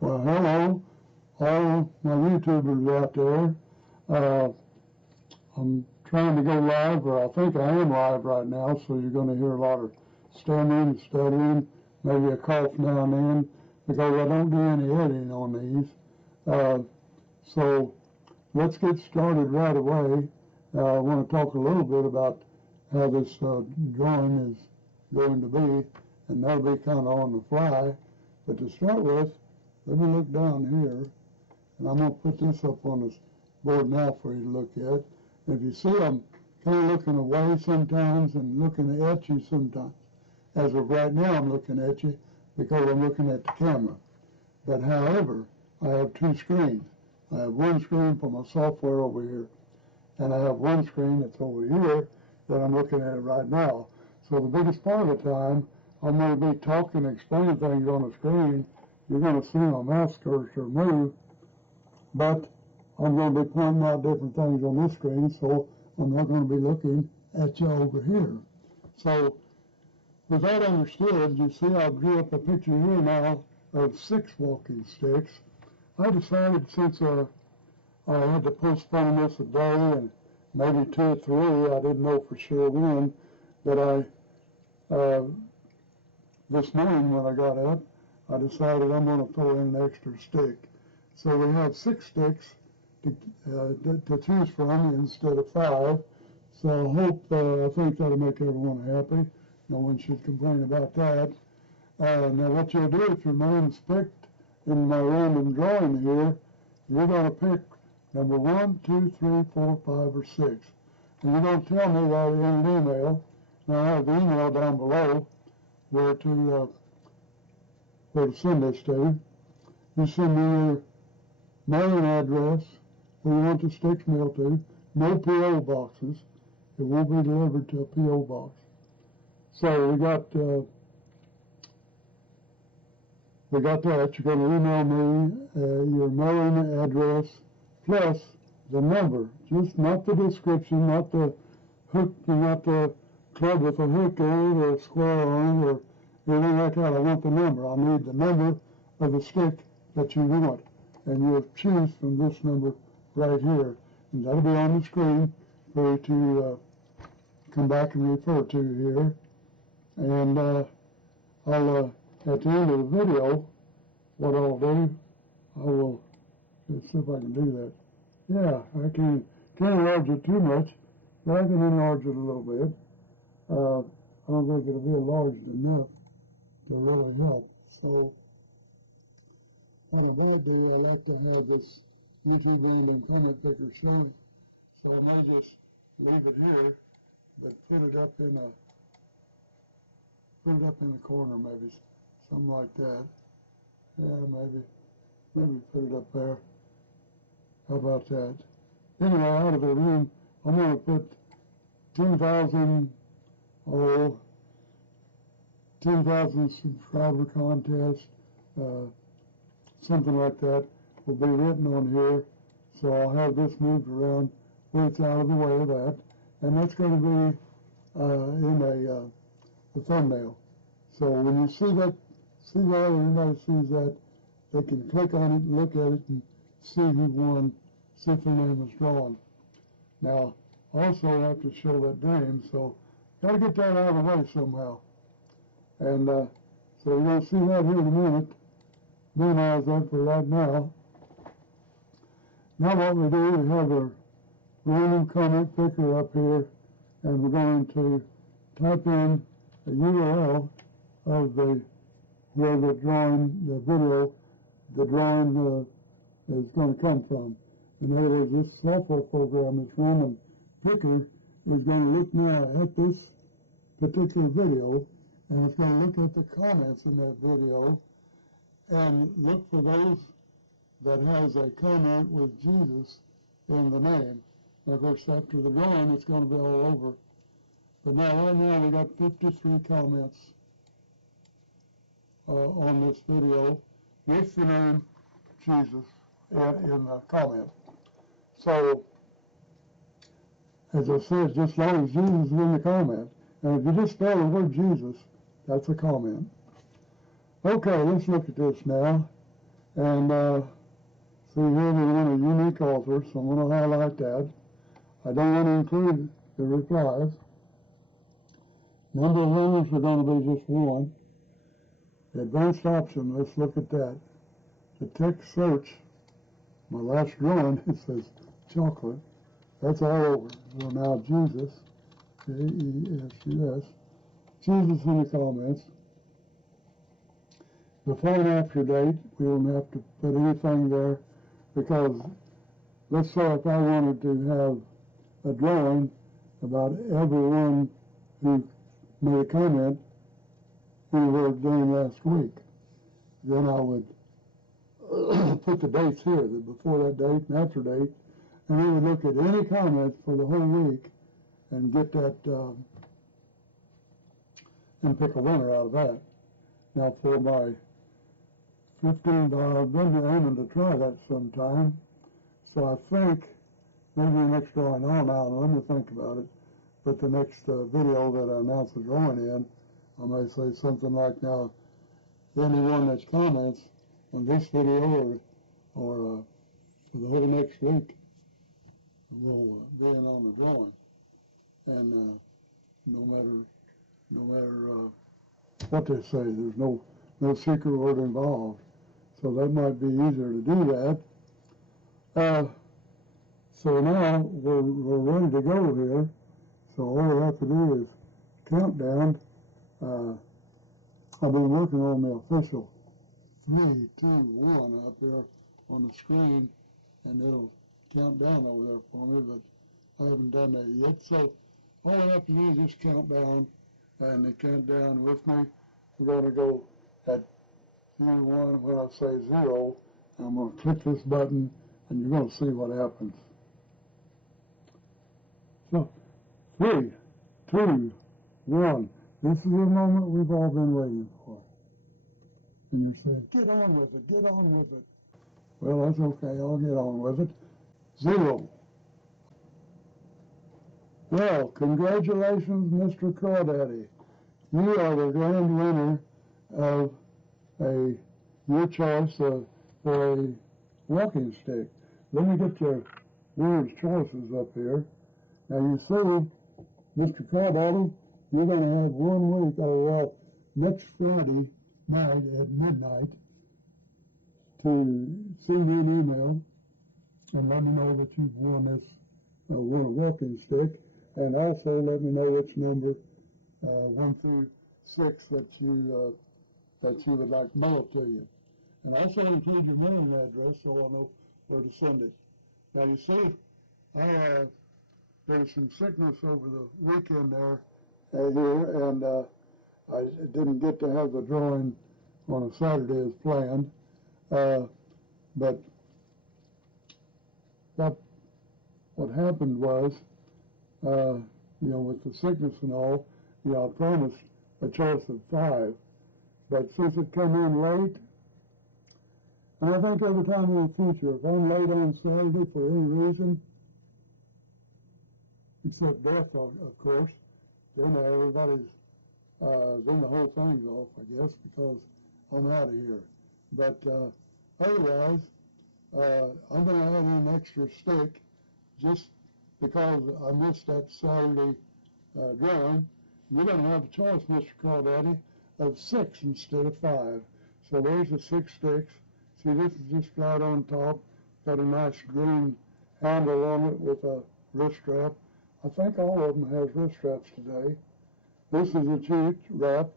Well, hello, all my YouTubers out there. I'm trying to go live, or I think I am live right now, so you're going to hear a lot of stammering, stuttering, maybe a cough now and then, because I don't do any editing on these. So let's get started right away. I want to talk a little bit about how this drawing is going to be, and that'll be kind of on the fly. But to start with, let me look down here, and I'm going to put this up on this board now for you to look at. And if you see, I'm kind of looking away sometimes and looking at you sometimes. As of right now, I'm looking at you because I'm looking at the camera. But however, I have two screens. I have one screen for my software over here, and I have one screen that's over here that I'm looking at right now. So the biggest part of the time, I'm going to be talking and explaining things on the screen. You're going to see my mouse cursor move, but I'm going to be pointing out different things on this screen, so I'm not going to be looking at you over here. So with that understood, you see I drew up a picture here now of 6 walking sticks. I decided, since I had to postpone this a day and maybe 2 or 3, I didn't know for sure when, that this morning when I got up, I decided I'm going to throw in an extra stick. So we have 6 sticks to choose from instead of 5. So I think that'll make everyone happy. No one should complain about that. Now what you'll do, if your name's picked in my random drawing here, you're going to pick number 1, 2, 3, 4, 5, or 6. And you're going to tell me that in an email. Now I have the email down below where to send this to. You send me your mailing address, where you want the sticks mailed to. No P.O. boxes. It won't be delivered to a P.O. box. So we got that. You're going to email me your mailing address plus the number, just not the description, not the hook, not the club with a hook on it or a square on it or anything like that. I want the number. I need the number of the stick that you want, and you'll choose from this number right here, and that'll be on the screen for you to come back and refer to here. And I'll at the end of the video, what I'll do, I will see if I can do that. Yeah, I can't enlarge it too much, but I can enlarge it a little bit. I don't think it'll be enlarged enough to really help. So what I might do, I like to have this YouTube random comment picker showing. So I may just leave it here, but put it up in a corner, maybe something like that. Yeah, maybe put it up there. How about that? Anyway, out of the room, I'm going to put 10,000 subscriber contest, something like that will be written on here. So I'll have this moved around where it's out of the way of that, and that's going to be in a thumbnail. So when you see that, everybody sees that, they can click on it, look at it, and see who won, see if their name was drawn. Now, also I have to show that name, so got to get that out of the way somehow. And so you're going to see that here in a minute. Minimize that for right now. Now what we do, we have a random comment picker up here, and we're going to type in a URL of where the drawing is going to come from. In other words, this software program, this random picker, is going to look now at this particular video, and it's going to look at the comments in that video and look for those that has a comment with Jesus in the name. And of course, after the drawing, it's going to be all over. But now, right now, we got 53 comments on this video with the name Jesus in the comment. So, as I said, just as long as Jesus is in the comment, and if you just spell the word Jesus, that's a comment. Okay, let's look at this now. And see here we want a unique author, so I'm going to highlight that. I don't want to include the replies. Number of learners are going to be just one. The advanced option, let's look at that. The text search, my last drawing, it says chocolate. That's all over. So now Jesus, J-E-S-U-S, Jesus in the comments. Before and after date, we don't have to put anything there because let's say if I wanted to have a drawing about everyone who made a comment anywhere during last week, then I would put the dates here, the before that date and after date, and we would look at any comments for the whole week and get that, and pick a winner out of that. Now for my $15, I've been aiming to try that sometime, so I think maybe the next drawing on now, let me think about it, but the next video that I announce the drawing in, I may say something like, now, anyone that comments on this video or for the whole next week will be in on the drawing. And no matter what they say, there's no secret word involved. So that might be easier to do that. So now we're ready to go here. So all we have to do is countdown. I've been working on the official 3, 2, 1 up there on the screen, and it'll count down over there for me, but I haven't done that yet. So all I have to do is just count down, and they count down with me. We're going to go at 3, 1 when I say 0. I'm going to click this button, and you're going to see what happens. So 3, 2, 1. This is the moment we've all been waiting for. And you're saying, get on with it, get on with it. Well, that's okay, I'll get on with it. 0. Well, congratulations, Mr. Crawdaddy. You are the grand winner of your choice for a walking stick. Let me get your winner's choices up here. Now you see, Mr. Crawdaddy, you're going to have 1 week, next Friday night at midnight to send me an email and let me know that you've won a walking stick, and also let me know which number 1 through 6 that you would like mailed to you, and also include your mailing address so I'll know where to send it. Now you see, there was some sickness over the weekend there here, and I didn't get to have the drawing on a Saturday as planned, but what happened was, with the sickness and all, I promised a choice of 5, but since it came in late, and I think every time in the future, if I'm late on Saturday for any reason, except death, of course, then everybody's, then the whole thing's off, I guess, because I'm out of here. But otherwise, I'm going to add in an extra stick just because I missed that Saturday drawing. You're going to have a choice, Mr. Crawdaddy, of 6 instead of 5. So there's the 6 sticks. See, this is just right on top. Got a nice green handle on it with a wrist strap. I think all of them has wrist straps today. This is a cheap wrap,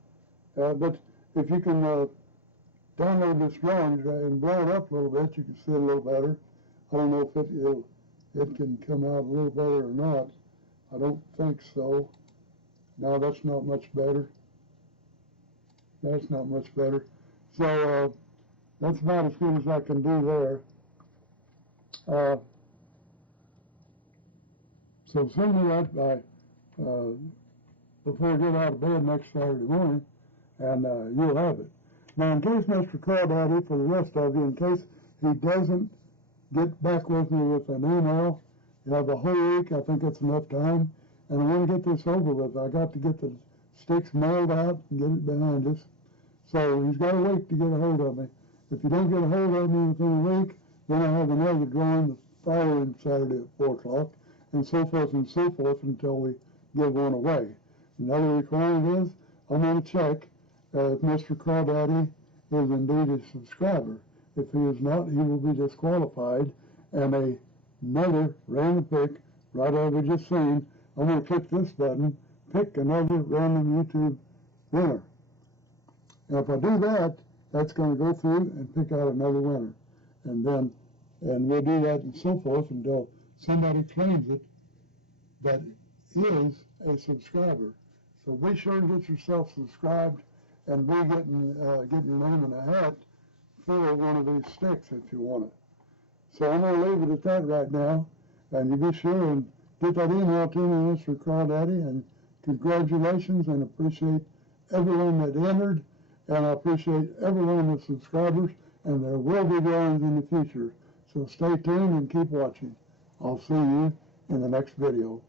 but if you can download this drawing and blow it up a little bit, you can see it a little better. I don't know if it can come out a little better or not. I don't think so. No, that's not much better. That's not much better. So that's about as good as I can do there. So send me that by before I get out of bed next Saturday morning, and you'll have it. Now, in case Mr. Crawdaddy, for the rest of you, in case he doesn't get back with me with an email, you have a whole week. I think that's enough time. And I want to get this over with. I got to get the sticks mailed out and get it behind us. So he's got a week to get a hold of me. If you don't get a hold of me within a week, then I have another drawing the following Saturday at 4 o'clock, and so forth until we give one away. Another requirement is I'm going to check if Mr. Crawdaddy is indeed a subscriber. If he is not, he will be disqualified, and another random pick, right over just seen, I'm going to click this button, pick another random YouTube winner. And if I do that, that's going to go through and pick out another winner. And we'll do that and so forth until somebody claims it that is a subscriber. So be sure to get yourself subscribed and be getting your name in a hat for one of these sticks if you want it. So I'm going to leave it at that right now. And you be sure and get that email to me, Mr. Crawdaddy, and congratulations, and appreciate everyone that entered, and I appreciate every one of the subscribers, and there will be drawings in the future. So stay tuned and keep watching. I'll see you in the next video.